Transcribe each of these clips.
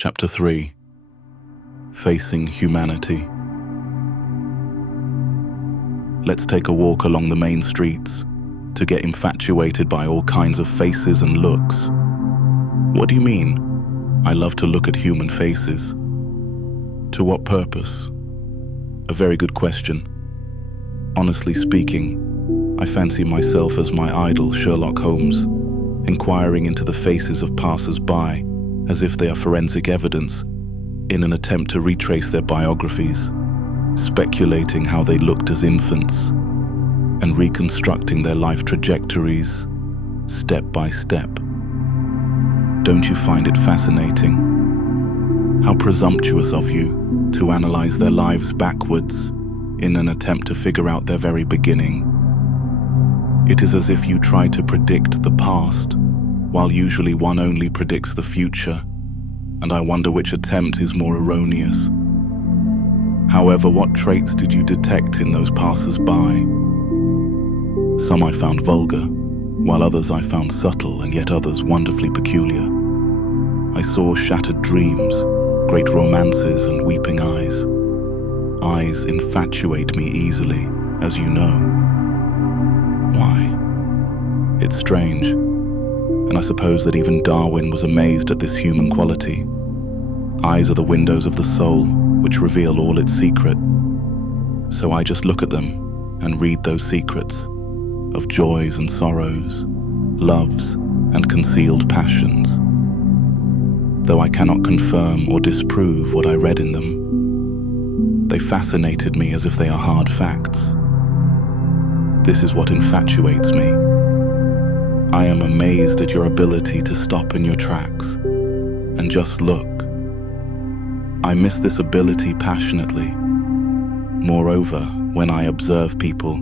Chapter 3: Facing Humanity. Let's take a walk along the main streets to get infatuated by all kinds of faces and looks. What do you mean? I love to look at human faces. To what purpose? A very good question. Honestly speaking, I fancy myself as my idol Sherlock Holmes, inquiring into the faces of passers-by as if they are forensic evidence, in an attempt to retrace their biographies, speculating how they looked as infants, and reconstructing their life trajectories, step by step. Don't you find it fascinating? How presumptuous of you to analyze their lives backwards in an attempt to figure out their very beginning. It is as if you try to predict the past, while usually one only predicts the future, and I wonder which attempt is more erroneous. However, what traits did you detect in those passers-by? Some I found vulgar, while others I found subtle, and yet others wonderfully peculiar. I saw shattered dreams, great romances, and weeping eyes. Eyes infatuate me easily, as you know. Why? It's strange, and I suppose that even Darwin was amazed at this human quality. Eyes are the windows of the soul, which reveal all its secret. So I just look at them and read those secrets of joys and sorrows, loves and concealed passions. Though I cannot confirm or disprove what I read in them, they fascinated me as if they are hard facts. This is what infatuates me. I am amazed at your ability to stop in your tracks and just look. I miss this ability passionately. Moreover, when I observe people,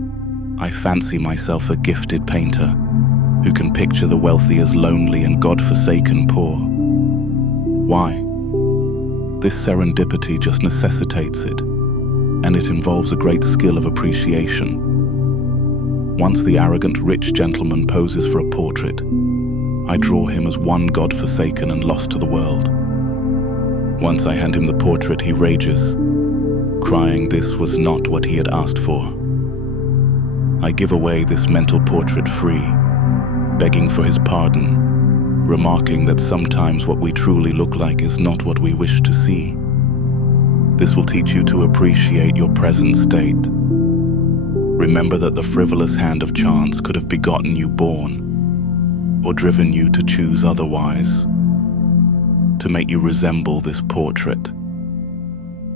I fancy myself a gifted painter who can picture the wealthy as lonely and God-forsaken poor. Why? This serendipity just necessitates it, and it involves a great skill of appreciation. Once the arrogant rich gentleman poses for a portrait, I draw him as one God-forsaken and lost to the world. Once I hand him the portrait, he rages, crying this was not what he had asked for. I give away this mental portrait free, begging for his pardon, remarking that sometimes what we truly look like is not what we wish to see. This will teach you to appreciate your present state. Remember that the frivolous hand of chance could have begotten you born, or driven you to choose otherwise, to make you resemble this portrait.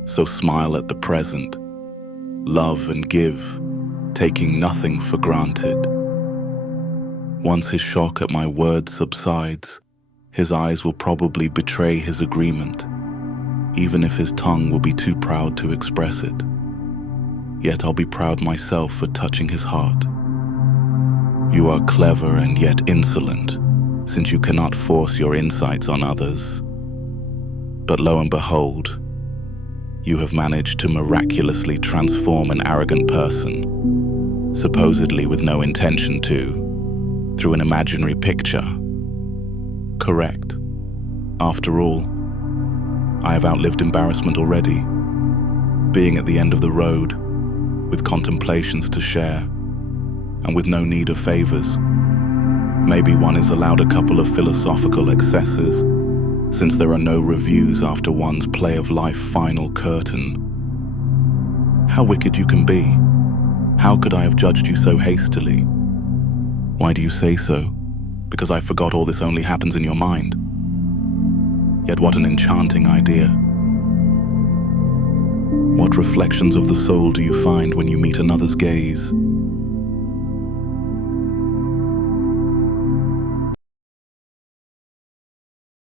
So smile at the present, love and give, taking nothing for granted. Once his shock at my words subsides, his eyes will probably betray his agreement, even if his tongue will be too proud to express it. Yet I'll be proud myself for touching his heart. You are clever and yet insolent, since you cannot force your insights on others. But lo and behold, you have managed to miraculously transform an arrogant person, supposedly with no intention to, through an imaginary picture. Correct. After all, I have outlived embarrassment already, being at the end of the road, with contemplations to share, and with no need of favors. Maybe one is allowed a couple of philosophical excesses, since there are no reviews after one's play of life final curtain. How wicked you can be! How could I have judged you so hastily? Why do you say so? Because I forgot all this only happens in your mind. Yet what an enchanting idea. What reflections of the soul do you find when you meet another's gaze?